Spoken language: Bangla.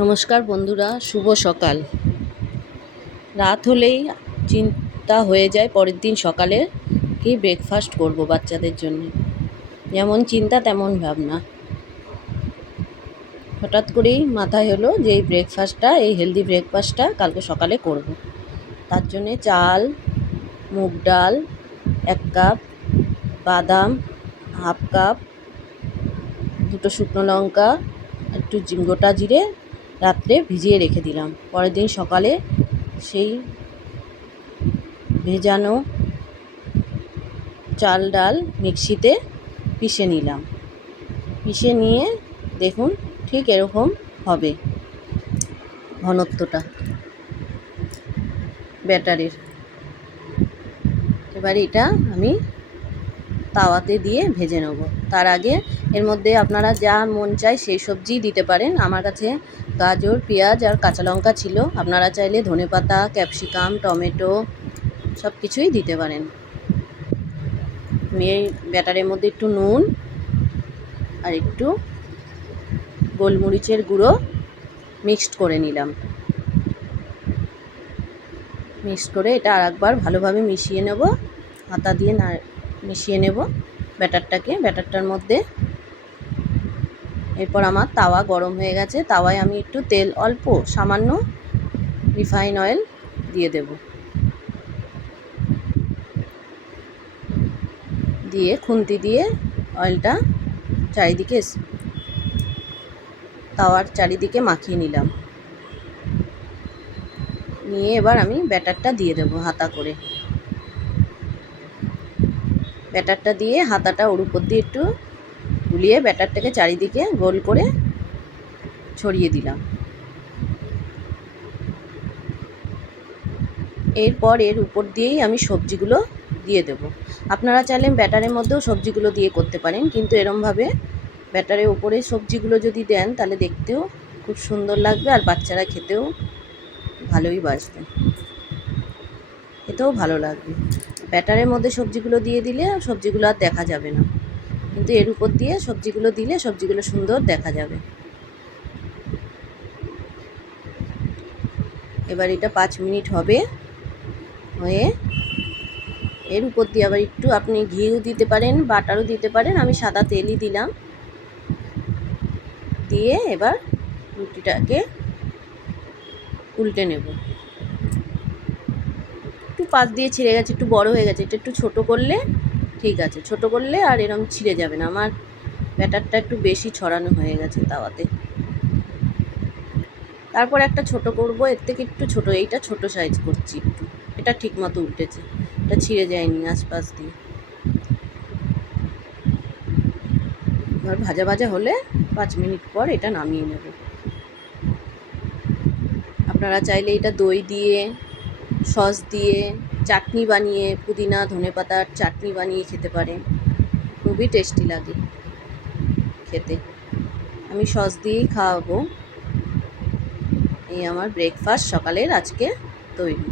নমস্কার বন্ধুরা, শুভ সকাল। রাত হলেই চিন্তা হয়ে যায় পরের দিন সকালে কি ব্রেকফাস্ট করব বাচ্চাদের জন্য। যেমন চিন্তা তেমন ভাবনা। হঠাৎ করেই মাথায় হলো যে এই হেলদি ব্রেকফাস্টটা কালকে সকালে করব। তার জন্যে চাল, মুগ ডাল 1 কাপ, বাদাম হাফ কাপ, 2টো শুকনো লঙ্কা, একটু গোটা জিরে রাত্রে ভিজিয়ে রেখে দিলাম। পরের দিন সকালে সেই ভেজানো চাল ডাল মিক্সিতে পিষে নিলাম। পিষে নিয়ে দেখুন ঠিক এরকম হবে ঘনত্বটা ব্যাটারের। এবার এটা আমি তাওয়াতে দিয়ে ভেজে নেব। তার আগে এর মধ্যে আপনারা যা মন চায় সেই সবজিই দিতে পারেন। আমার কাছে গাজর, পেঁয়াজ আর কাঁচা লঙ্কা ছিল। আপনারা চাইলে ধনেপাতা, ক্যাপসিকাম, টমেটো সব কিছুই দিতে পারেন। এই ব্যাটারের মধ্যে একটু নুন আর একটু গোলমরিচের গুঁড়ো মিক্সড করে নিলাম। মিক্সড করে এটা আরেকবার ভালোভাবে মিশিয়ে নেব। হাতা দিয়ে মিশিয়ে নেব ব্যাটারটার মধ্যে। এরপর আমার তাওয়া গরম হয়ে গেছে। তাওয়ায় আমি একটু তেল সামান্য রিফাইন অয়েল দিয়ে দেব। দিয়ে খুন্তি দিয়ে অয়েলটা তাওয়ার চারিদিকে মাখিয়ে নিলাম। নিয়ে এবার আমি ব্যাটারটা দিয়ে দেব হাতা করে। ব্যাটারটা দিয়ে হাতাটা ওর উপর দিয়ে একটু গুলিয়ে ব্যাটারটাকে চারিদিকে গোল করে ছড়িয়ে দিলাম। এরপর এর উপর দিয়েই আমি সবজিগুলো দিয়ে দেব। আপনারা চাইলে ব্যাটারের মধ্যেও সবজিগুলো দিয়ে করতে পারেন, কিন্তু এরমভাবে ব্যাটারের উপরে সবজিগুলো যদি দেন তাহলে দেখতেও খুব সুন্দর লাগবে আর বাচ্চারা খেতেও ভালোই বাসবে, এতেও ভালো লাগবে। ব্যাটারের মধ্যে সবজিগুলো দিয়ে দিলে সবজিগুলো আর দেখা যাবে না, কিন্তু এর উপর দিয়ে সবজিগুলো দিলে সবজিগুলো সুন্দর দেখা যাবে। এবার এটা 5 মিনিট হয়ে এর উপর দিয়ে আবার একটু আপনি ঘিও দিতে পারেন, বাটারও দিতে পারেন। আমি সাদা তেলই দিলাম। দিয়ে এবার রুটিটাকে উল্টে নেব। একটু পাশ দিয়ে ছিঁড়ে গেছে, একটু বড় হয়ে গেছে। এটা একটু ছোট করলে ঠিক আছে, ছোট করলে আর এরকম ছিঁড়ে যাবে না। আমার ব্যাটারটা একটু বেশি ছড়ানো হয়ে গেছে তাওয়াতে। তারপর একটা ছোট করব, এর থেকে একটু ছোট। এইটা ছোট সাইজ করছি একটু। এটা ঠিক মতো উল্টেছে, এটা ছিঁড়ে যায়নি আশপাশ দিয়ে। এবার ভাজা ভাজা হলে 5 মিনিট পর এটা নামিয়ে নেব। আপনারা চাইলে এটা দই দিয়ে, সস দিয়ে, চাটনি বানিয়ে, পুদিনা ধনেপাতার চাটনি বানিয়ে খেতে পারেন। খুবই টেস্টি লাগে খেতে। আমি সস দিয়েই খাওয়াবো। এই আমার ব্রেকফাস্ট সকালের আজকে তৈরি।